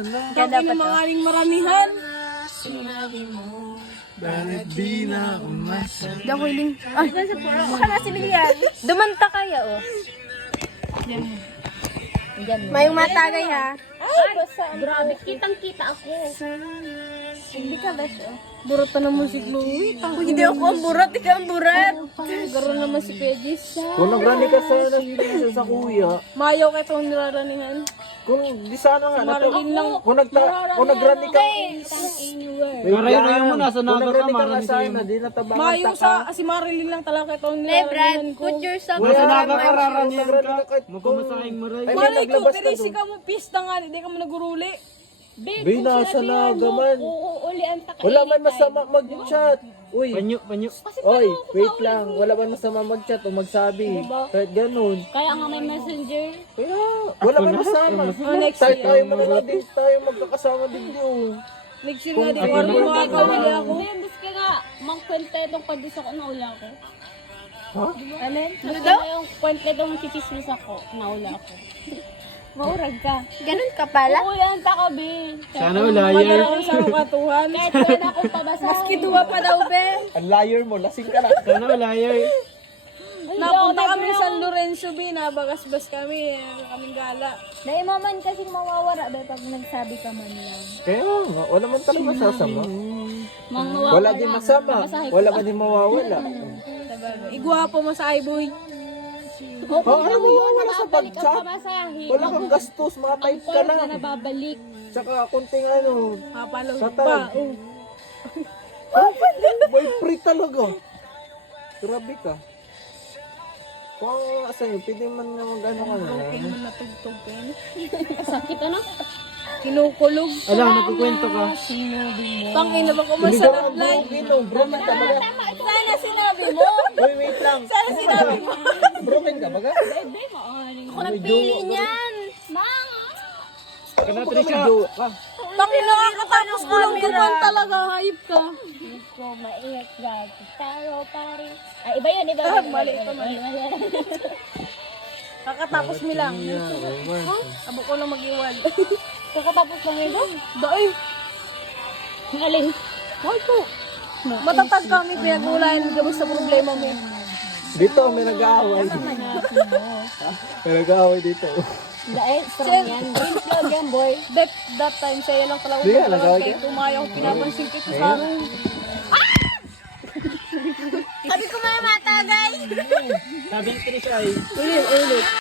Ganda pa to. Mangaling maramihan. Bakit di na umasa? Di ako hiling. Ay, baka na si Lilian. Dumanta kaya, oh. Diyan. Mayong matagay ha. Ay, grabe. Kitang-kita ako. Hindi ka dash oh. Burot na naman si Chloe. Hindi ako ang burat, ikaw ang burat. Garo naman si Pegis. Kung nagrani ka sa'yo, nahiling siya sa kuya. Mayaw kay itong niraranihan. Kung di sana nga, Marilyn lang. kung nagrani ka, Rayo-rayo mo, nasa kung naga ka, nagrani ka nga marinig sana, sa'yo. di natabangan Mayaw sa si Marilyn lang talaga itong Hey, Brad, niraranihan ko. put yourself Nasa on naga my ka, raranihan Nagrani ka. ka kahit Magkumasahing maray. Ay, Malay ko, naglabas ka pero doon. ka mo pista nga, hindi ka mo naguruli. Bay, nasa naga man. Uuulian pa kayo. Wala man masama mag-chat. Uy, Panyo. oy, wait lang. Wala man masama mag-chat o magsabi. Kahit ganun. Kaya nga may messenger. Kaya, wala man masama. next Tayo year. tayo man na din, tayo magkakasama din yun. Next year nga, di ko alam kung makakawali ako. Hindi, ka nga, mangkwenta itong padis ako, naula ako. Ha? Alin? Ano daw? Yung kwenta itong chichismis ako, naula ako. Maurag ka. Ganun ka pala? Uulian pa ka, be. Sana Maganda liar. akong sa katuhan. Kahit wala akong pabasahin. Maski duwa pa daw, be. Ang liar mo, lasing ka na. Sana liar. Napunta kami sa San Lorenzo, be. Nabagasbas kami. Kaming gala. Naimaman kasing mawawara daw pag nagsabi ka man lang. Kaya nga, wala man talaga masasama. Mang mawawara. Wala din masama. Wala man din mawawala. Igwapo mo sa iBoy. O, Oh, ano mawawala sa balik pag-chat? ang pamasahe. Wala kang gastos, mga-type ka Ang lang. na nababalik. Tsaka kunting ano, Papalaw Sa pa. tag. boy free talaga. Grabe ka. Kung sa'yo, pwede man na mag-ano ka na. Okay mo natugtog ka yun. Sakit ano? Kinukulog. Alam, nagkukwento ka. Tangin na ba kung Hindi ka masarap like? broken, no? Broken ka baga? Sana sinabi mo. Uy, wait lang. Sana sinabi mo. Broken ka baga? Bebe, maaring. Ako nagpili niyan. Kana Baka Trisha. may jowa ka. Tangin na kakatapos ko lang duman talaga. Hayop ka. Ko maingat gag. Taro pare. Ay, iba yan, iba. Ah, mali ito, mali. Kakatapos mi lang. Abo ko lang mag-iwan. Kakatapos lang ito. Dahil. Alin? Ay ko. Matatag kami pinag-ulayan gabos sa problema mo. Dito, may nag-aaway. May nag-aaway dito. Dahil, strong yan. Green flag yan, boy. That time, saya lang talaga Sige, ko nag-away kay ka? tumayaw ko pinapansin ko sa akin. Sabi ko may matagay. Sabi ni Trisha ay, Ulit.